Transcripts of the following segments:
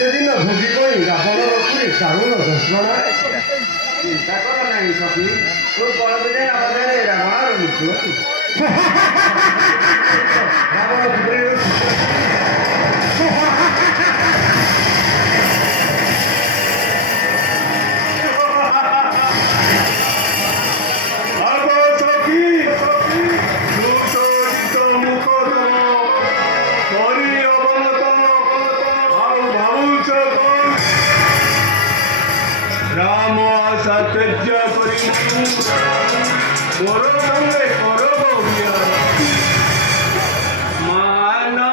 ସେଦିନ ଭୋଗିବଣି ରାବଣର ପୁରୀ ଦାରୁଣ ଯନ୍ତ୍ରଣା। ଚିନ୍ତା କର ନାହିଁ ସଖୀ, ତୁ କହିଲେ ଆମରେ ରାବଣର ମୃତ୍ୟୁ ରାବଣ କିପରି राम आशा त्यज्य करी मोर संगे करो माना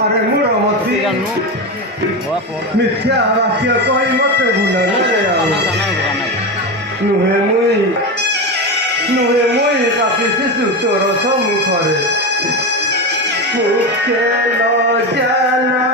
अरे मुड़ मत मिथ्या वाक्य कही मत भूल नुहे मुई काफी शिशु तोर सम्मुखरे मुखे लजाना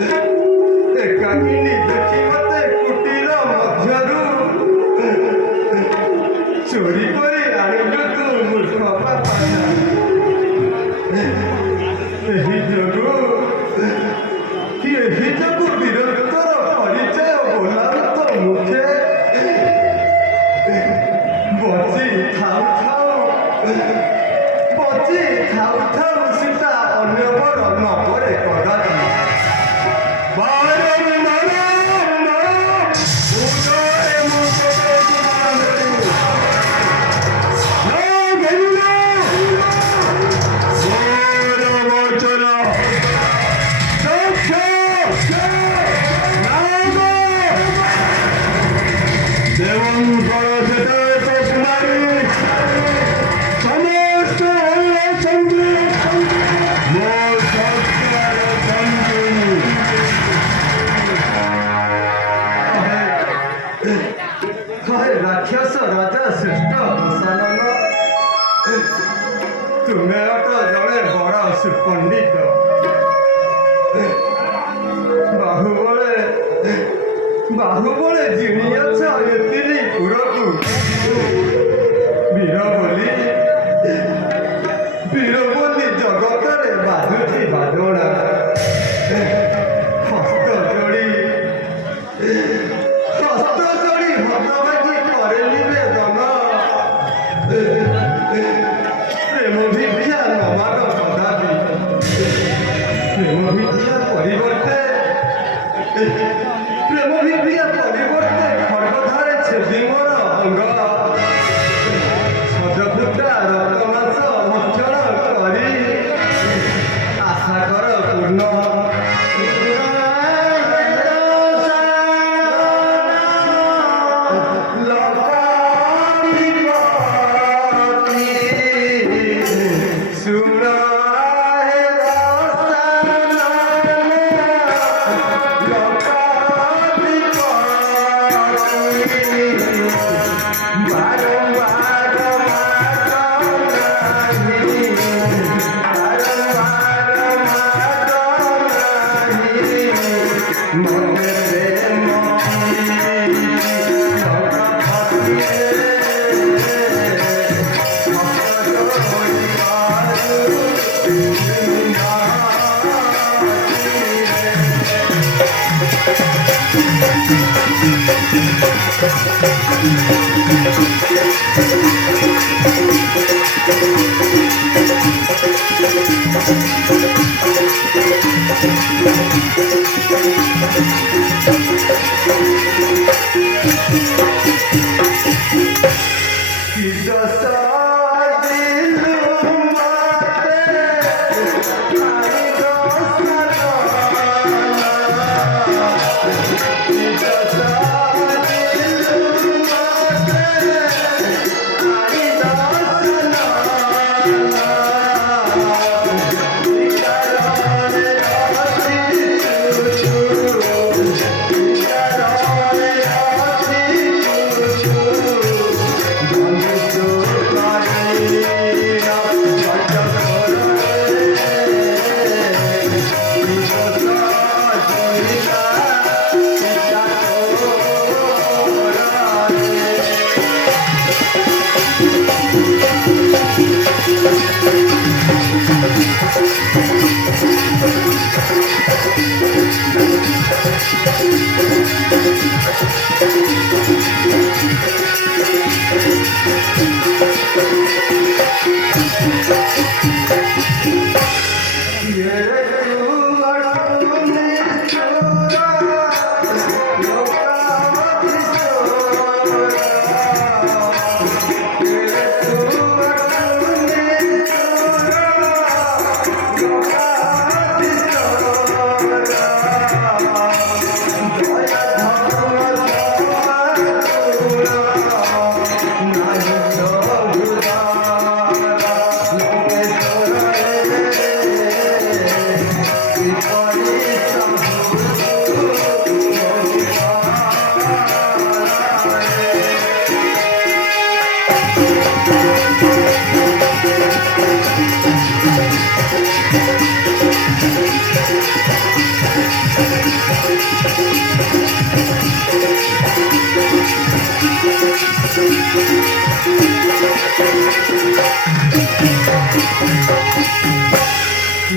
ଏକାକିନୀ ଦେଖି ମତେ କୁଟୀର ମଧ୍ୟରୁ ଚୋରି କରି ଆଣିଲୁ ତୁ ମୂର୍ଖ ବାପା। ଏହି ଯୋଗୁ ବୀରତ୍ୱର ପରିଚୟ ବୋଲାଉ ତ ମୁଖେ ବଞ୍ଚି ଥାଉ ଥାଉ ସୀତା ଅନ୍ୟବର ନବରେ କଦାପି। ରାକ୍ଷସ ରାଜା ଶ୍ରେଷ୍ଠ ଦଶାନନ, ତୁମେ ଅଟ ଜଣେ ବଡ଼ ସୁପଣ୍ଡିତ। ବାହୁବଳେ ଜିଣିଅଛ ଏତିରି ପୁରକୁ। ବୀର ବୋଲି ଜଗତରେ ବାଜୁଛି ବାଜଣା। ହସ୍ତ ଯୋଡ଼ି ହତବାଜି କରେ ନିବେଦନ। ପ୍ରେମ ଭିକ୍ଷା ନମାଗ କଦାପି। ପ୍ରେମ ଭିକ୍ଷା ପରିବର୍ତ୍ତେ ଖଣ୍ଡଧାରେ ଛେଦି ମୋର ଅଙ୍ଗ। ସଜଫୁଟା ରକ୍ତମାଂସ ଭକ୍ଷଣ କରି ଆଶା କର ପୂର୍ଣ୍ଣ।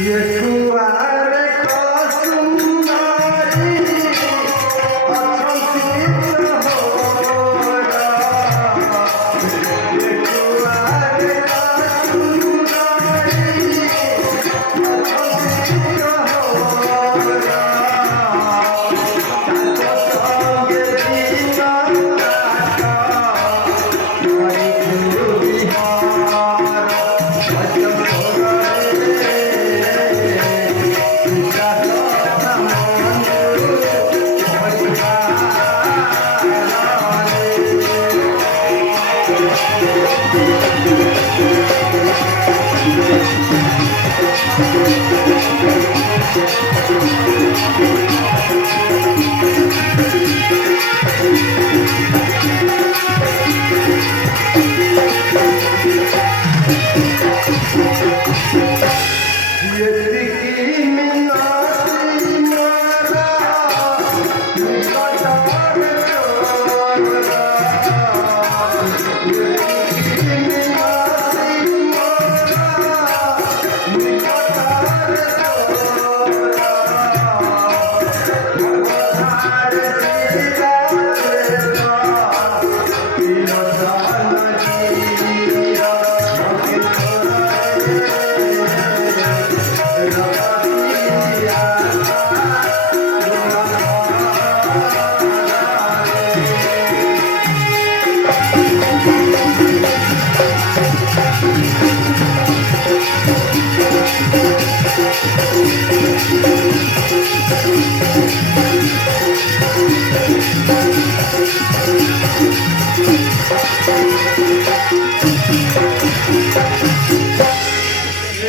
ये कुआर का सुंदरी अछंतित होरा ये कुआर का सुंदरी अछंतित होरा ताको संगे जीना ताका हरि गुरु विहार भजन होरा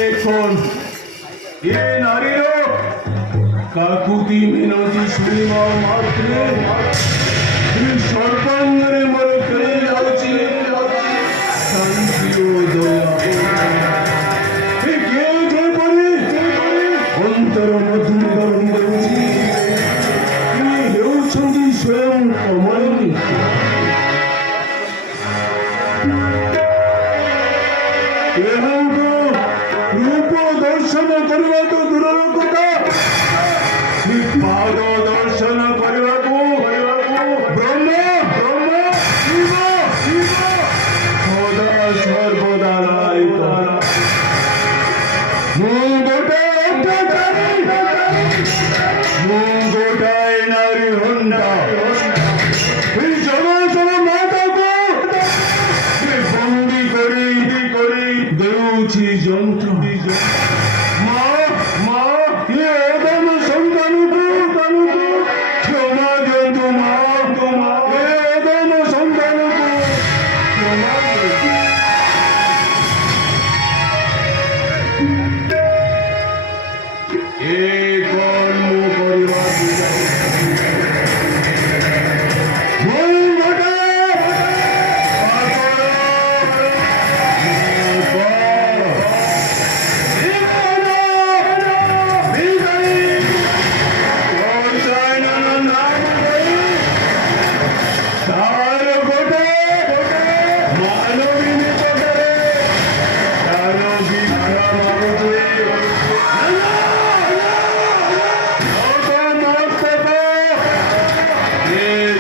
এখন এ নারীর কাকুতি মিনতি শুনিবা মাত্রে সর্বাঙ্গরে মন ফেলে যাচ্ছি শান্তি ও দয়া কেউ জয় করে অন্তর মধুর গরম କରୁଛି তিনি ହେଉଛନ୍ତି ସ୍ୱୟଂ କମଳିନୀ ଏହାଙ୍କୁ ରୂପ ଦର୍ଶନ କରିବା ତ ଦୂରର କଥା ପାଦ ଦର୍ଶନ କରିବାକୁ ବ୍ରହ୍ମ ଶିବ ସଦା ସର୍ବଦା ଲାୟକ ମୁଁ ଗୋଟାଏ ନାରୀ ହନ୍ତା এই জগତর মাতাକୁ বন্দী କରି ଦେଉଛି ଯନ୍ତ୍ର ମା ଏ ଅଦମ ସନ୍ତାନକୁ କ୍ଷମା ଦିଅନ୍ତୁ ମା ଏ ଅଦମ ସନ୍ତାନକୁ କ୍ଷମା ଦିଅନ୍ତୁ ଏ କଣ ମୁଁ କରିବାକୁ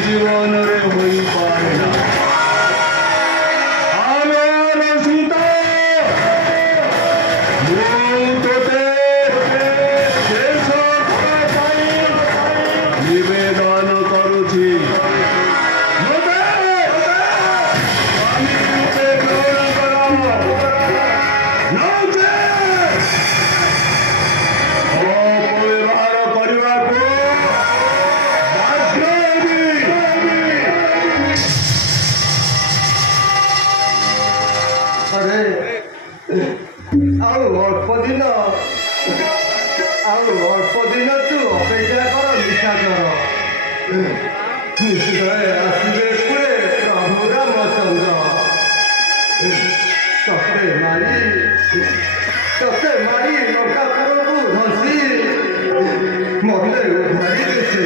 জীবନରେ ହୋଇପାରେ ନା ଆଲୋର ସୀତା ମୁଁ ତୋତେ ଶେଷ ପାଇଁ ନିବେଦନ କରୁଛି ମୋତେ ସ୍ୱାମୀ ରୂପେ ଗ୍ରହଣ କର ନଚେତ୍ ଅପବ୍ୟବହାର କରିବାକୁ ବାଧ୍ୟ ହେବି। अरे ଆଉ ଅଳ୍ପ ଦିନ ତୁ ଅପେକ୍ଷା କର ନିଶାଚର ନିଶ୍ଚୟ ଆସିବେ କୁଳେ ପ୍ରଭୁ ରାମଚନ୍ଦ୍ର ତତେ ମାରି ଲଙ୍କାପୁରକୁ ଧସି ମୋତେ ଉଦ୍ଧାରି ଦେଶେ।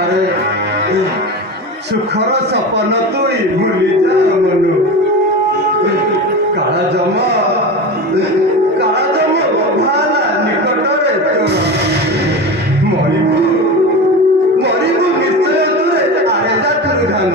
ଆରେ ସୁଖର ସପନ ତୁଇ ଭୁଲି ଯା ମନୁ। କାଳ ଜମ ଭାଲା ନିକଟରେ ତୋର। ମରିବୁ ନିଶ୍ଚୟ ତୋରେ ଆରେ ଯା ଧାନ।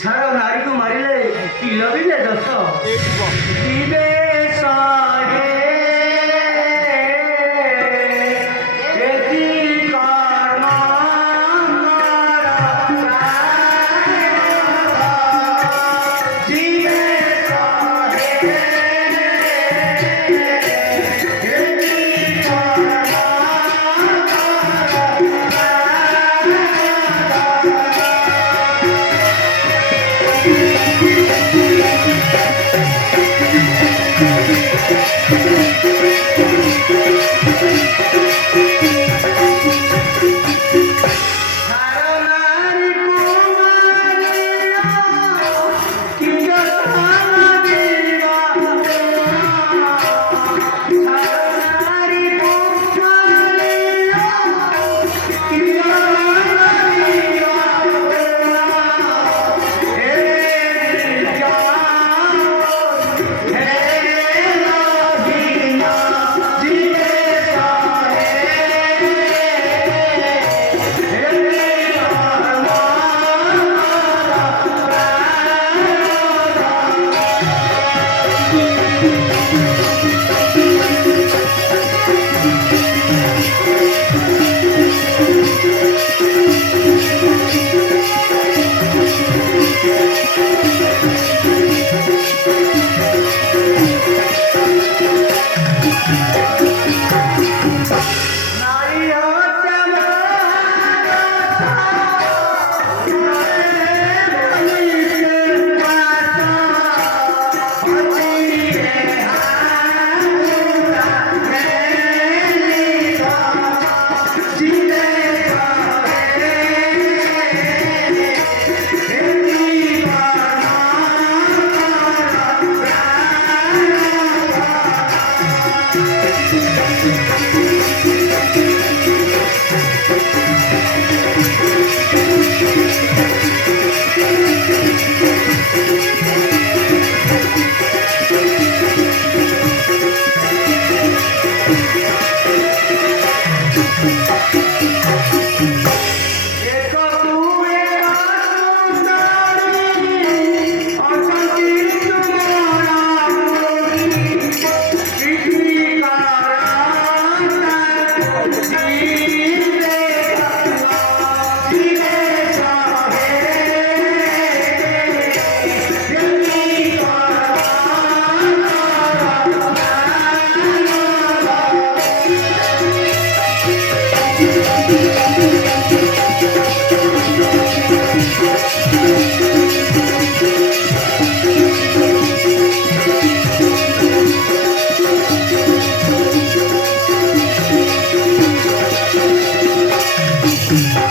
ଛାଡ଼ ନାରୀକୁ ମାରିଲେ କିଲ ବିଲେ ଦୋଷ ବିବେଶ ହେ Thank you.